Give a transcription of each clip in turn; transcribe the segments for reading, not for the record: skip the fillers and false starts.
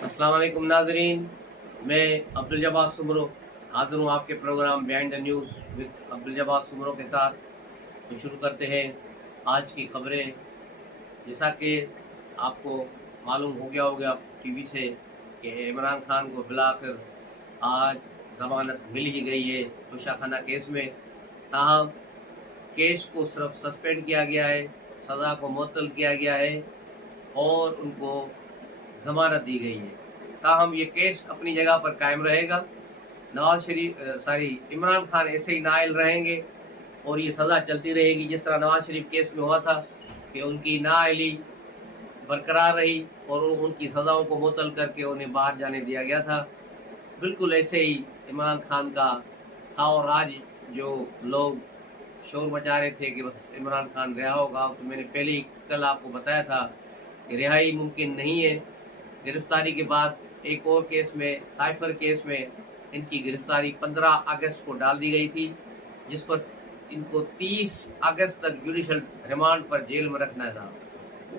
अस्सलाम वालेकुम नाजरीन। मैं अब्दुल जब्बार सुमरो हाज़िर हूँ आपके programme behind the news with Abdul Jabbar Soomro के साथ। तो शुरू करते हैं आज की खबरें। जैसा कि आपको मालूम हो गया होगा टीवी से कि इमरान खान को बिलाखिर आज ज़मानत मिल ही गई है तोशाखाना केस में। ताहम केस को सिर्फ सस्पेंड किया गया है, सज़ा को मुअत्तल किया गया है और उनको ज़मानत दी गई है। ताहम ये केस अपनी जगह पर कायम रहेगा। नवाज शरीफ इमरान खान ऐसे ही नाअहल रहेंगे और ये सज़ा चलती रहेगी, जिस तरह नवाज शरीफ केस में हुआ था कि उनकी नाअहली बरकरार रही और उनकी सज़ाओं को मुअत्तल करके उन्हें बाहर जाने दिया गया था। बिल्कुल ऐसे ही इमरान खान का था और आज जो लोग शोर मचा रहे थे कि बस इमरान खान रिहा होगा, तो मैंने पहले ही कल आपको बताया था कि रिहाई मुमकिन नहीं है। गिरफ्तारी के बाद एक और केस में, साइफर केस में, इनकी गिरफ्तारी 15 अगस्त को डाल दी गई थी, जिस पर इनको 30 अगस्त तक जुडिशल रिमांड पर जेल में रखना था।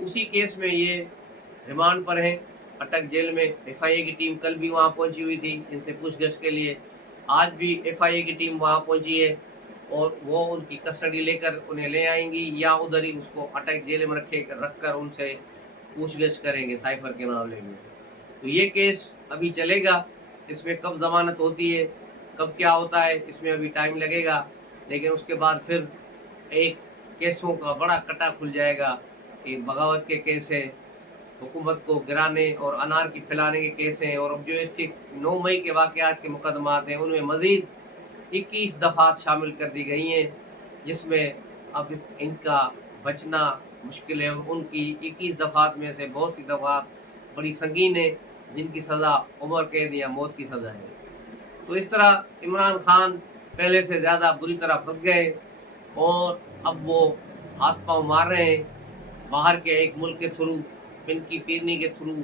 उसी केस में ये रिमांड पर हैं, अटक जेल में। एफआईए की टीम कल भी वहाँ पहुँची हुई थी इनसे पूछगछ के लिए। आज भी एफआईए की टीम वहाँ पहुँची है और वो उनकी कस्टडी लेकर उन्हें ले आएंगी या उधर ही उसको अटक जेल में रखकर उनसे पूछगछ करेंगे साइफर के मामले में। तो ये केस अभी चलेगा। इसमें कब ज़मानत होती है, कब क्या होता है, इसमें अभी टाइम लगेगा। लेकिन उसके बाद फिर एक केसों का बड़ा कटा खुल जाएगा। एक बगावत के केस है, हुकूमत को गिराने और अनारकी फैलाने के केस हैं, और अब जो इसके 9 मई के वाक़यात के मुकदमात हैं उनमें मज़ीद 21 दफ़ात शामिल कर दी गई हैं, जिसमें अब इनका बचना मुश्किल है। उनकी 21 दफ़ात में से बहुत सी दफ़ात बड़ी संगीन है, जिनकी सज़ा उम्र कैद या मौत की सज़ा है। तो इस तरह इमरान खान पहले से ज़्यादा बुरी तरह फंस गए और अब वो हाथ पांव मार रहे हैं। बाहर के एक मुल्क के थ्रू, इनकी पीरनी के थ्रू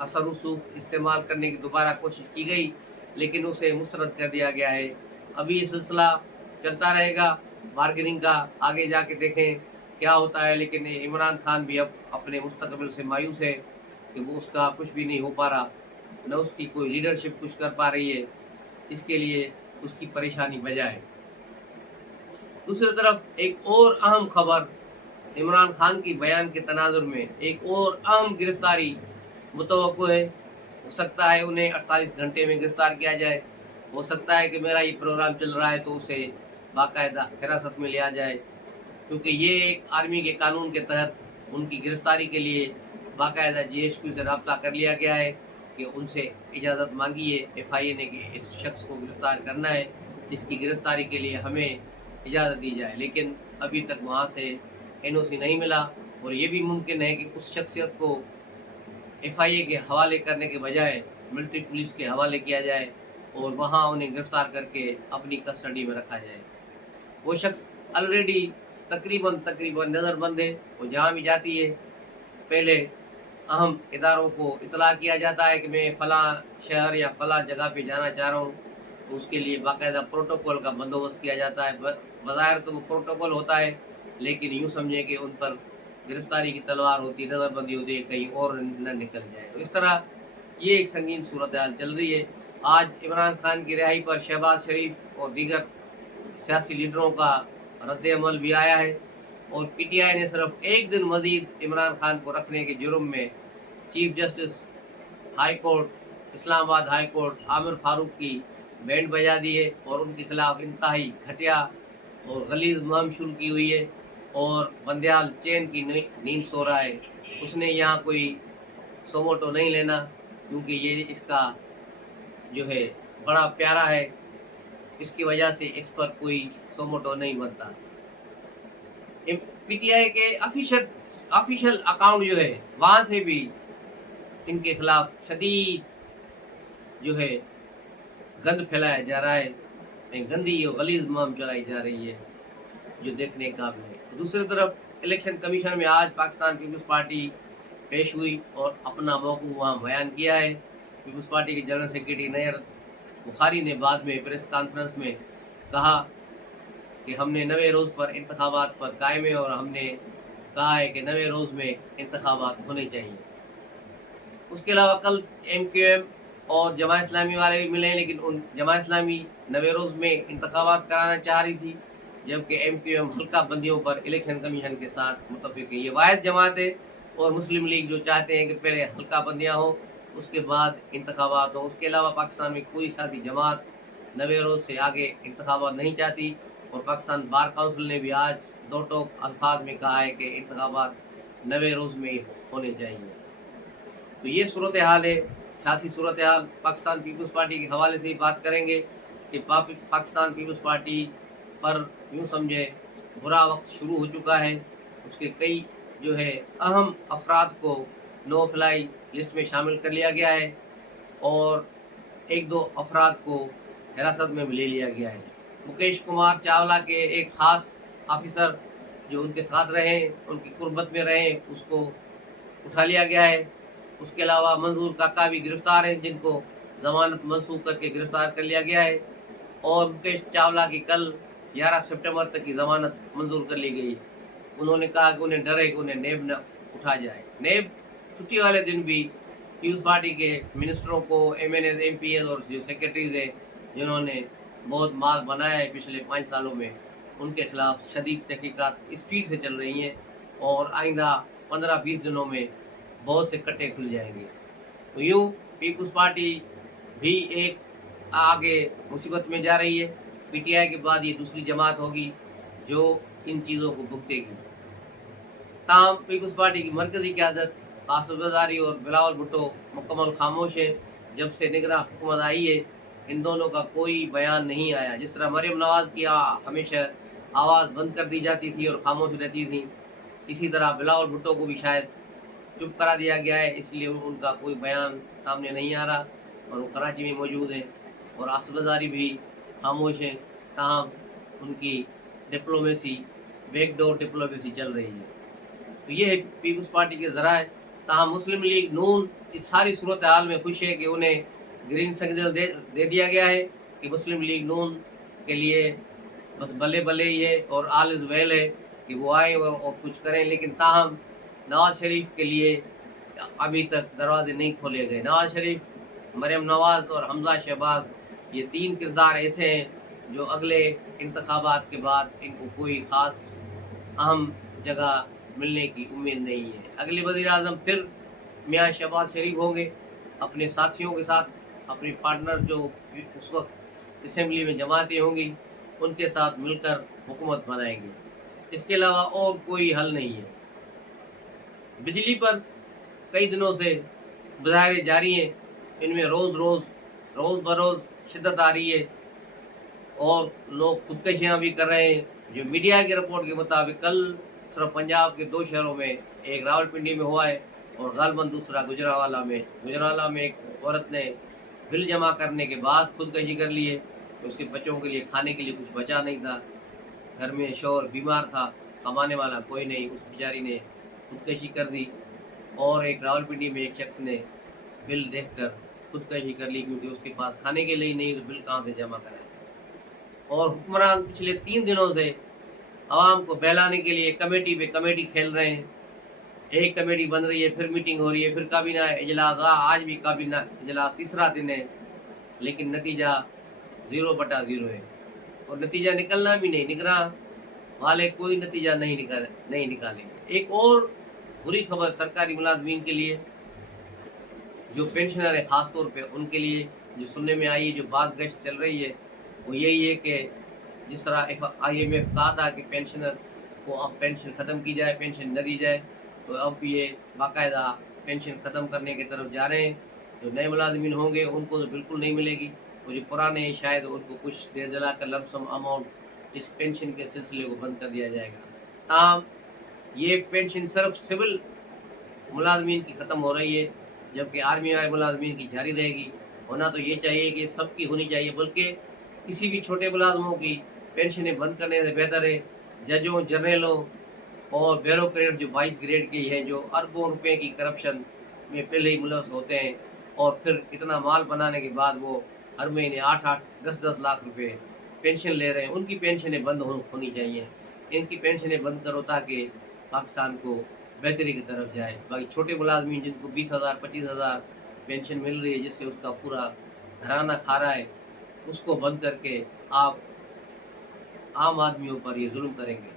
असर रसूख इस्तेमाल करने की दोबारा कोशिश की गई, लेकिन उसे मुस्तरद कर दिया गया है। अभी ये सिलसिला चलता रहेगा बार्गेनिंग का, आगे जाके देखें क्या होता है। लेकिन इमरान खान भी अब अपने मुस्तकबिल से मायूस है कि वो उसका कुछ भी नहीं हो पा रहा, न उसकी कोई लीडरशिप कुछ कर पा रही है। इसके लिए उसकी परेशानी बजा है। दूसरी तरफ एक और अहम खबर, इमरान खान की बयान के तनाजुर में एक और अहम गिरफ्तारी मुतवक्को है। हो सकता है उन्हें 48 घंटे में गिरफ्तार किया जाए। हो सकता है कि मेरा ये प्रोग्राम चल रहा है तो उसे बाकायदा हिरासत में लिया जाए, क्योंकि ये एक आर्मी के कानून के तहत उनकी गिरफ्तारी के लिए बाकायदा जीएसक्यू से रब्ता कर लिया गया है कि उनसे इजाज़त मांगी है एफआईए ने कि इस शख्स को गिरफ्तार करना है, इसकी गिरफ्तारी के लिए हमें इजाज़त दी जाए। लेकिन अभी तक वहाँ से एनओसी नहीं मिला और ये भी मुमकिन है कि उस शख्सियत को एफआईए के हवाले करने के बजाय मिलिट्री पुलिस के हवाले किया जाए और वहाँ उन्हें गिरफ्तार करके अपनी कस्टडी में रखा जाए। वो शख्स ऑलरेडी तकरीबन नज़रबंद है। वो जहाँ भी जाती है पहले अहम इदारों को इतला किया जाता है कि मैं फ़लाँ शहर या फ़लाँ जगह पे जाना चाह रहा हूँ, तो उसके लिए बाकायदा प्रोटोकॉल का बंदोबस्त किया जाता है। बज़ाहिर तो वो प्रोटोकॉल होता है, लेकिन यूँ समझें कि उन पर गिरफ्तारी की तलवार होती है, नज़रबंदी होती है, कहीं और न निकल जाए। तो इस तरह ये एक संगीन सूरत हाल चल रही है। आज इमरान खान की रिहाई पर शहबाज शरीफ और दीगर सियासी लीडरों का रद्द-ए-अमल भी आया है और पीटीआई ने सिर्फ एक दिन मजीद इमरान खान को रखने के जुर्म में chief justice high court, Islamabad high court Aamir Farooq की बैंड बजा दी है और उनके खिलाफ इंतहाई घटिया और गलीज मुहिम शुरू की हुई है। और बंदयाल चैन की नींद सो रहा है, उसने यहाँ कोई सोमोटो नहीं लेना, क्योंकि ये इसका जो है बड़ा प्यारा है, इसकी वजह से इस पर कोई सोमोटो नहीं बनता। पीटीआई के ऑफिशियल अकाउंट जो है वहाँ से भी इनके खिलाफ शदीद जो है गंद फैलाया जा रहा है, गंदी और गलीज मुहिम चलाई जा रही है, जो देखने का काबिल है। दूसरी तरफ इलेक्शन कमीशन में आज पाकिस्तान पीपल्स पार्टी पेश हुई और अपना मौक़िफ़ वहाँ बयान किया है। पीपल्स पार्टी के जनरल सेक्रेटरी नैयर बुखारी ने बाद में प्रेस कॉन्फ्रेंस में कहा कि हमने 90 रोज़ पर इंतखाबात पर कायम है और हमने कहा है कि 90 रोज़ में इंतखाबात होने चाहिए। اس کے علاوہ کل MQM اور جماعت اسلامی والے بھی ملے ہیں، لیکن ان جماعت اسلامی نوروز میں انتخابات کرانا چاہ رہی تھی، جبکہ MQM حلقہ بندیوں پر الیکشن کمیشن کے ساتھ متفق ہے۔ یہ واحد جماعت ہے، اور مسلم لیگ جو چاہتے ہیں کہ پہلے حلقہ بندیاں ہوں اس کے بعد انتخابات ہوں۔ اس کے علاوہ پاکستان میں کوئی سیاسی جماعت نوروز سے آگے انتخابات نہیں چاہتی، اور پاکستان بار کونسل نے بھی آج دو ٹوک الفاظ میں کہا ہے کہ انتخابات نوروز میں ہونے چاہیے۔ تو یہ صورتحال ہے، سیاسی صورتحال۔ پاکستان پیپلز پارٹی کے حوالے سے ہی بات کریں گے کہ پاکستان پیپلز پارٹی پر یوں سمجھے برا وقت شروع ہو چکا ہے۔ اس کے کئی جو ہے اہم افراد کو نو فلائی لسٹ میں شامل کر لیا گیا ہے، اور ایک دو افراد کو حراست میں لے لیا گیا ہے۔ مکیش کمار چاولہ کے ایک خاص آفیسر جو ان کے ساتھ رہے، ان کی قربت میں رہے، اس کو اٹھا لیا گیا ہے۔ اس کے علاوہ منظور کاکا بھی گرفتار ہیں، جن کو ضمانت منسوخ کر کے گرفتار کر لیا گیا ہے، اور مکیش چاولہ کی کل 11 سپٹمبر تک کی ضمانت منظور کر لی گئی۔ انہوں نے کہا کہ انہیں ڈر ہے کہ انہیں نیب نہ اٹھا جائے۔ نیب چھٹی والے دن بھی پیپلز پارٹی کے منسٹروں کو، MNAs MPs اور جو سیکرٹریز ہیں جنہوں نے بہت مال بنایا ہے پچھلے 5 سالوں میں، ان کے خلاف شدید تحقیقات اسپیڈ سے چل رہی ہیں، اور آئندہ 15-20 دنوں میں بہت سے کٹے کھل جائیں گے۔ تو یوں پیپلز پارٹی بھی ایک آگے مصیبت میں جا رہی ہے۔ PTI کے بعد یہ دوسری جماعت ہوگی جو ان چیزوں کو بھگتے گی۔ تاہم پیپلز پارٹی کی مرکزی قیادت آصف زرداری اور بلاول بھٹو مکمل خاموش ہے۔ جب سے نگراں حکومت آئی ہے، ان دونوں کا کوئی بیان نہیں آیا۔ جس طرح مریم نواز کی ہمیشہ آواز بند کر دی جاتی تھی اور خاموش رہتی تھی، اسی طرح بلاول بھٹو کو بھی شاید چپ کرا دیا گیا ہے، اس لیے ان کا کوئی بیان سامنے نہیں آ رہا، اور وہ کراچی میں موجود ہیں، اور آصف زرداری بھی خاموش ہیں۔ تاہم ان کی ڈپلومیسی، بیک ڈور ڈپلومیسی چل رہی ہے۔ تو یہ ہے پیپلز پارٹی کے ذرائع۔ تاہم مسلم لیگ نون اس ساری صورتحال میں خوش ہے کہ انہیں گرین سگنل دے دیا گیا ہے، کہ مسلم لیگ نون کے لیے بس بلے بلے ہی ہے اور آل از ویل ہے کہ وہ آئے اور کچھ کریں، لیکن تاہم نواز شریف کے لیے ابھی تک دروازے نہیں کھولے گئے۔ نواز شریف، مریم نواز اور حمزہ شہباز، یہ 3 کردار ایسے ہیں جو اگلے انتخابات کے بعد ان کو کوئی خاص اہم جگہ ملنے کی امید نہیں ہے۔ اگلے وزیر اعظم پھر میاں شہباز شریف ہوں گے، اپنے ساتھیوں کے ساتھ، اپنے پارٹنر جو اس وقت اسمبلی میں جماعتیں ہوں گی ان کے ساتھ مل کر حکومت بنائیں گے۔ اس کے علاوہ اور کوئی حل نہیں ہے۔ بجلی پر کئی دنوں سے مظاہرے جاری ہیں، ان میں روز بروز شدت آ رہی ہے، اور لوگ خودکشیاں بھی کر رہے ہیں۔ جو میڈیا کی رپورٹ کے مطابق کل صرف پنجاب کے 2 شہروں میں، ایک راولپنڈی میں ہوا ہے اور غالباً دوسرا گجرانوالہ میں ایک عورت نے بل جمع کرنے کے بعد خودکشی کر لی ہے۔ اس کے بچوں کے لیے کھانے کے لیے کچھ بچا نہیں تھا، گھر میں شوہر بیمار تھا، کمانے والا کوئی نہیں، اس بیچاری نے خودکشی کر دی۔ اور ایک راولپنڈی میں ایک شخص نے بل دیکھ کر خودکشی کر لی، کیونکہ اس کے پاس کھانے کے لیے نہیں، تو بل کہاں سے جمع کرائے۔ اور حکمران پچھلے 3 دنوں سے عوام کو بہلانے کے لیے کمیٹی پہ کمیٹی کھیل رہے ہیں۔ ایک کمیٹی بن رہی ہے، پھر میٹنگ ہو رہی ہے، پھر کابینہ اجلاس، آج بھی کابینہ اجلاس تیسرا دن ہے، لیکن نتیجہ 0/0 ہے، اور نتیجہ نکلنا بھی نہیں، نگراں والے کوئی نتیجہ نہیں نکالیں گے۔ ایک اور بری خبر سرکاری ملازمین کے لیے، جو پینشنر ہے خاص طور پہ ان کے لیے، جو سننے میں آئی ہے، جو بات گشت چل رہی ہے، وہ یہی ہے کہ جس طرح IMF کہا تھا کہ پینشنر کو اب پینشن ختم کی جائے، پینشن نہ دی جائے، تو اب یہ باقاعدہ پینشن ختم کرنے کی طرف جا رہے ہیں۔ جو نئے ملازمین ہوں گے ان کو تو بالکل نہیں ملے گی، اور جو پرانے ہیں شاید ان کو کچھ دیر دلا کر لم سم اماؤنٹ اس پینشن کے سلسلے کو بند کر دیا جائے گا۔ تاہم یہ پینشن صرف سول ملازمین کی ختم ہو رہی ہے، جبکہ آرمی والے ملازمین کی جاری رہے گی۔ ہونا تو یہ چاہیے کہ سب کی ہونی چاہیے، بلکہ کسی بھی چھوٹے ملازموں کی پینشنیں بند کرنے سے بہتر ہے ججوں، جرنیلوں اور بیوروکریٹ جو 22 گریڈ کے ہیں، جو اربوں روپے کی کرپشن میں پہلے ہی ملوث ہوتے ہیں، اور پھر اتنا مال بنانے کے بعد وہ ہر مہینے 8-8 10-10 لاکھ روپے پینشن لے رہے ہیں، ان کی پینشنیں بند ہونی چاہیے۔ ان کی پینشنیں بند کرو تاکہ پاکستان کو बेहतरी की तरफ जाए। बाकी छोटे मुलाजमीन जिनको 20,000 25,000 पेंशन मिल रही है, जिससे उसका पूरा घराना खा रहा है, उसको बंद करके आप आम आदमियों पर ये जुल्म करेंगे।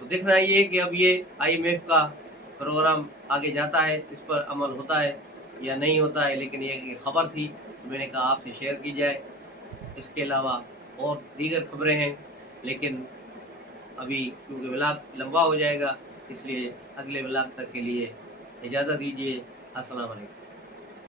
तो देखना ये है कि अब ये IMF का प्रोग्राम आगे जाता है, इस पर अमल होता है या नहीं होता है, लेकिन ये खबर थी, मैंने कहा आपसे शेयर की जाए। इसके अलावा और दीगर खबरें हैं, लेकिन अभी क्योंकि व्लॉग लंबा हो जाएगा, इसलिए अगले व्लॉग तक के लिए इजाज़त दीजिए। अस्सलाम वालेकुम।